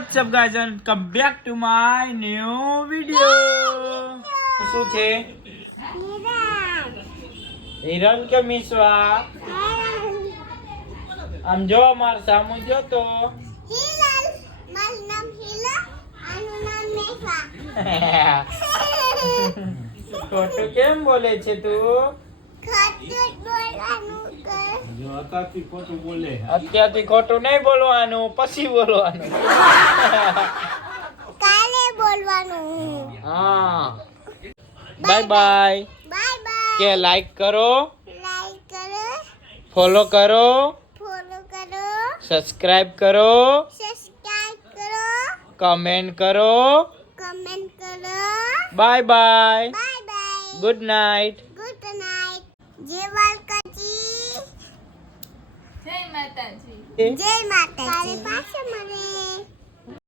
What's up guys and come back to my new video. શું છે? હિરણ કે મિસવા? આમ જો માર સામુ જો તો હિરલ, મારું નામ હિરલ, આનું નામ મેઘા. ખોટું કેમ બોલે છે તું? ખોટું બોલવાનું કર. અત્યારથી ખોટું નહીં બોલવાનું, પછી બોલવાનું. કાલે બોલવાનું. હા બાય બાય. Bye bye. કે લાઈક કરો, લાઈક કરો, ફોલો કરો, ફોલો કરો, સબસ્ક્રાઇબ કરો, સબસ્ક્રાઇબ કરો, કમેન્ટ કરો. કમેન્ટ કરો. Bye bye. Bye bye. Good night. Good night. જય માતાજી. જય માતાજી. જય માતાજી. કાલે પાછા મળે.